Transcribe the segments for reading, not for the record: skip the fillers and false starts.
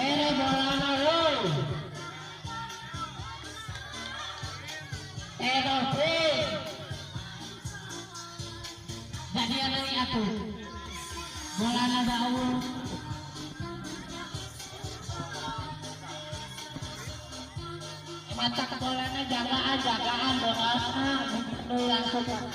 Mere bolana woi. Please. Jadi anak atuh. Bolana bau. Mata bolana jagaan doa langsung.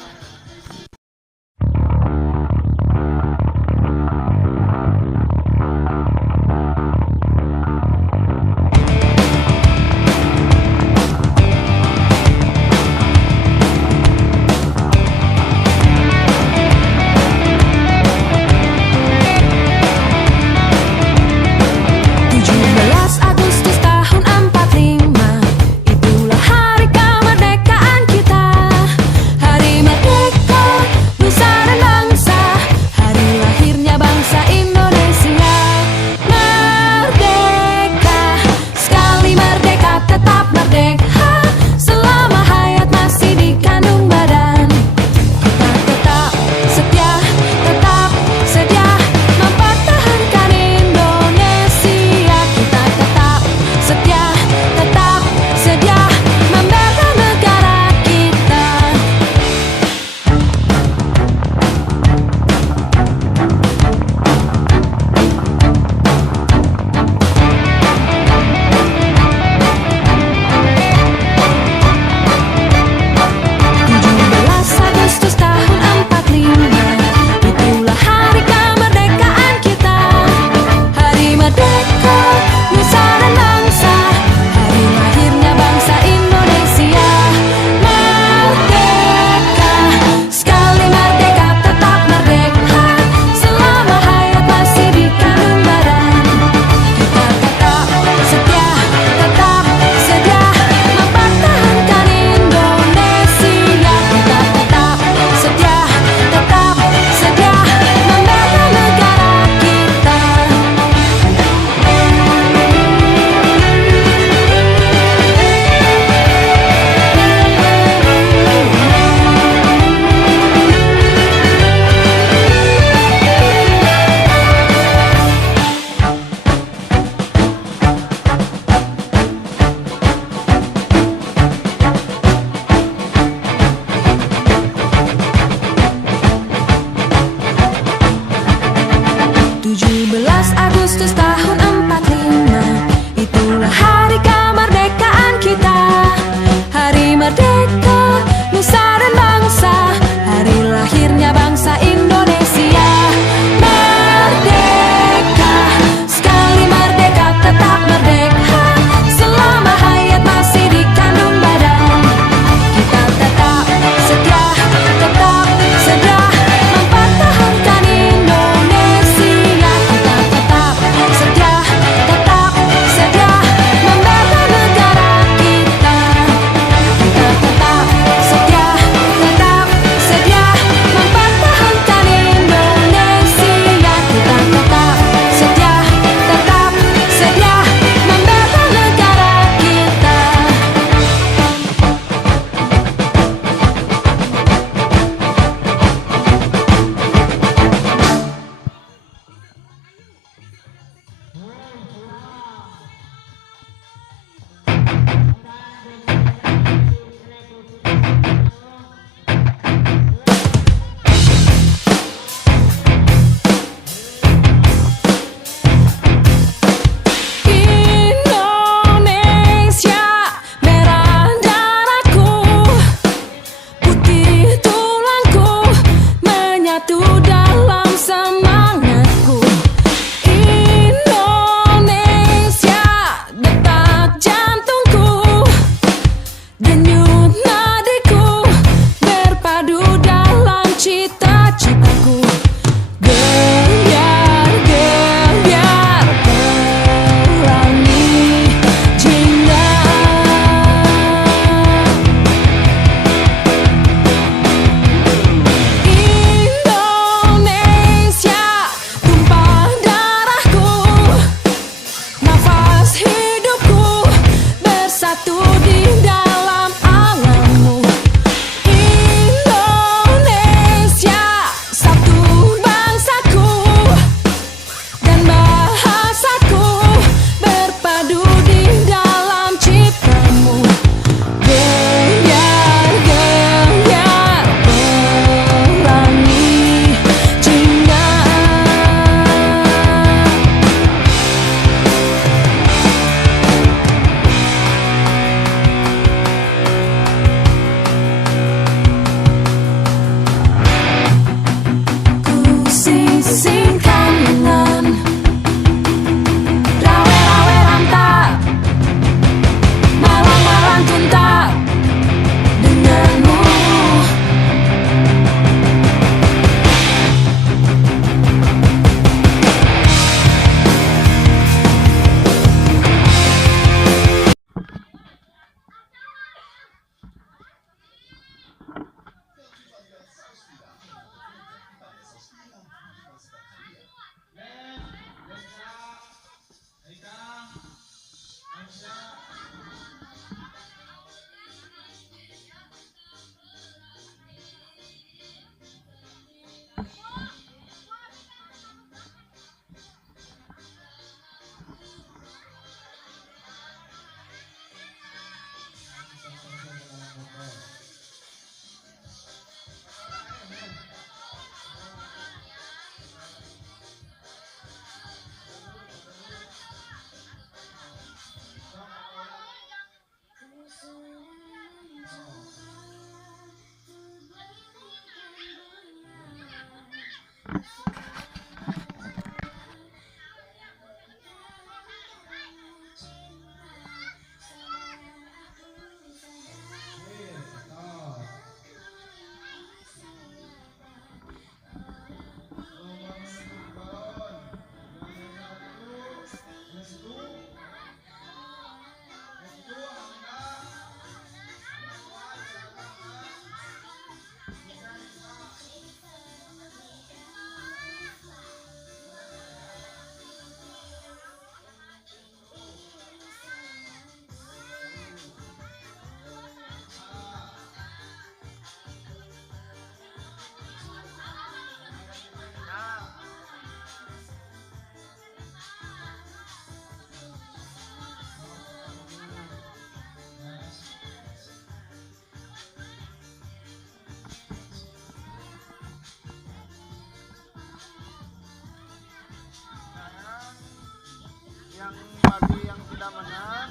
tidak menang.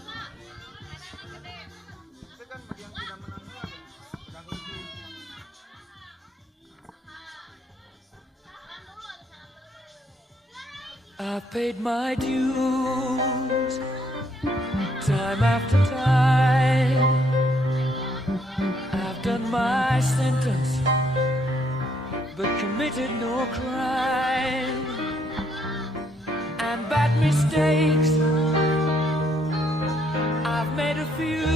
Itu kan bagi yang tidak menang sedang uji. I paid my dues time after time. I've done my sentence but committed no crime. And bad mistakes I've made a few.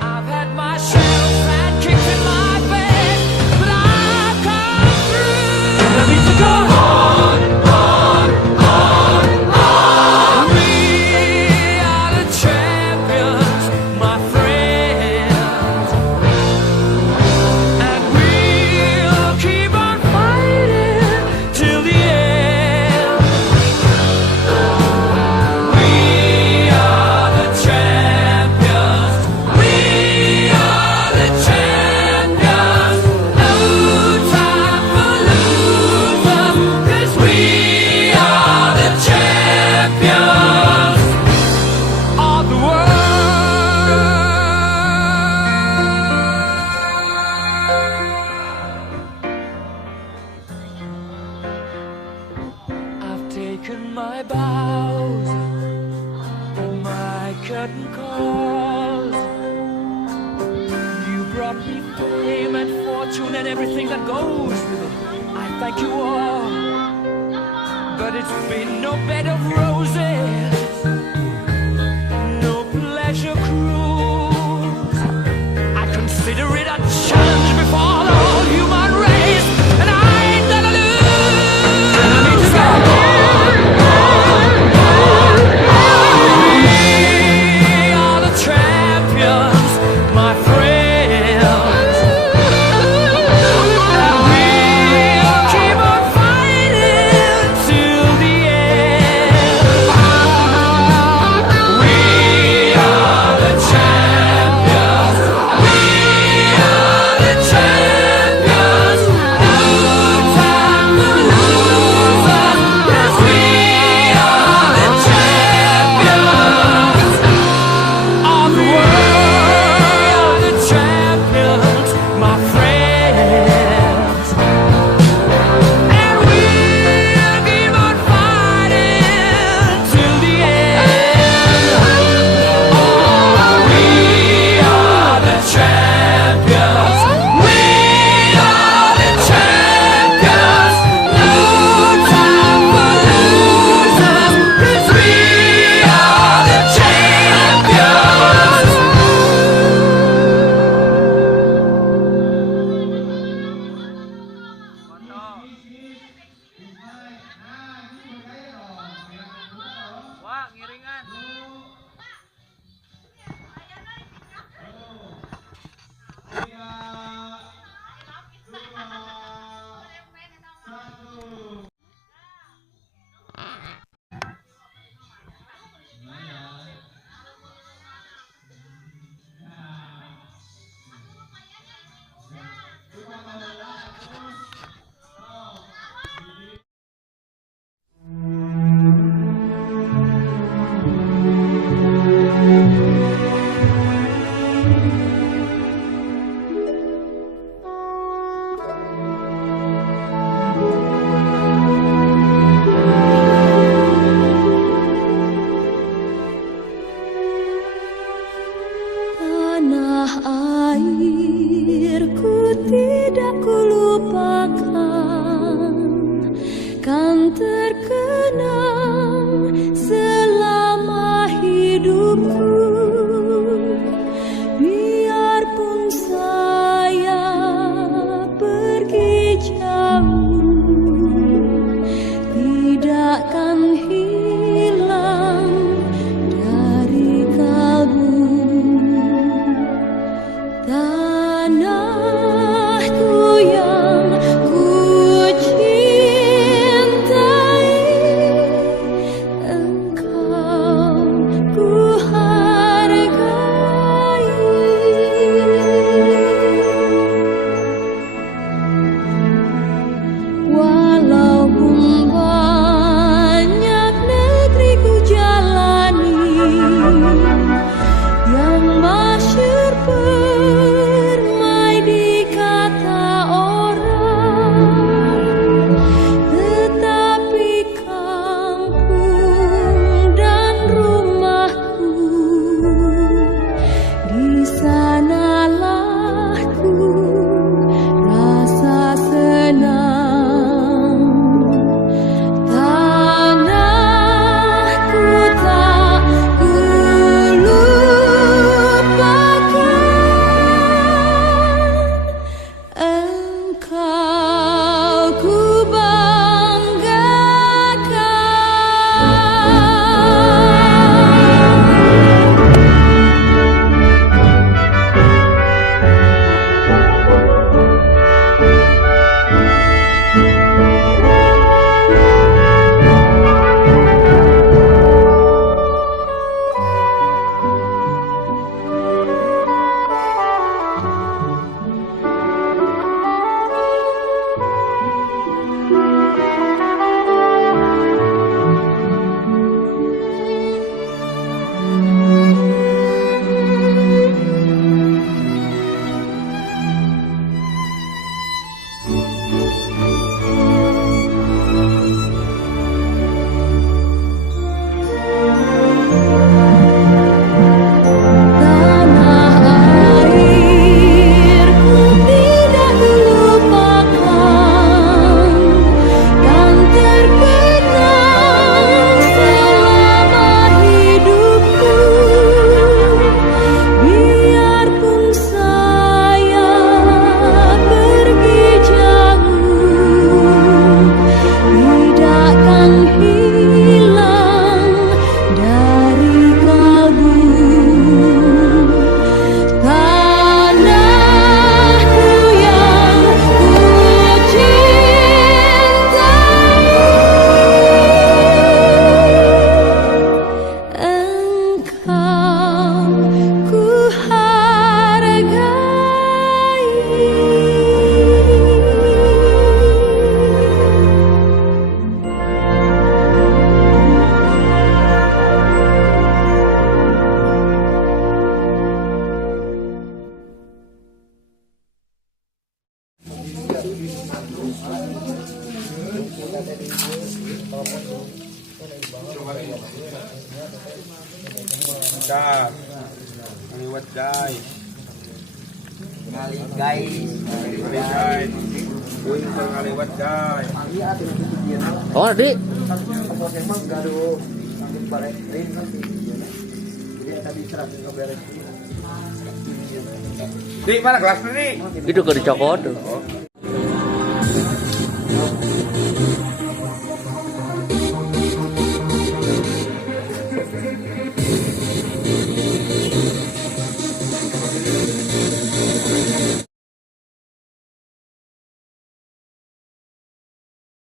I've had my share of bad kicks in my bed, but I've come through. I need to go on. We are the champions, my friends, and we'll keep on fighting till the end. We are the champions. We are the champions. No time for losers, 'cause we are the champions of the world. I've taken my bows and my curtain calls. You brought me fame and fortune and everything that goes with it. I thank you all, but it's been no bed of roses, no pleasure cruise. I consider it a challenge before the whole human race, and I ain't gonna lose. I need to go on. We are the champions, my friends, and we'll keep on fighting till the end. We are the champions. We are the champions. No time for losers, 'cause we are the champions of the world. The champions, my friends, and we'll keep on fighting till the end. Oh, we are the champions. We are the champions. No time for losers, 'cause we are the champions. Wah, ngiringan. Tanah airku tidak kulupakan, kan terkenang selama hidupku. Biarpun saya pergi jauh, tidakkan hilang dari kalbu. Tanahku yang ku cintai, Dah. Lewat guys. Guys. Woi, lewat guys. Oh, Dik. Dik, mana gelas nih? Itu ke dicokot tuh. Oh.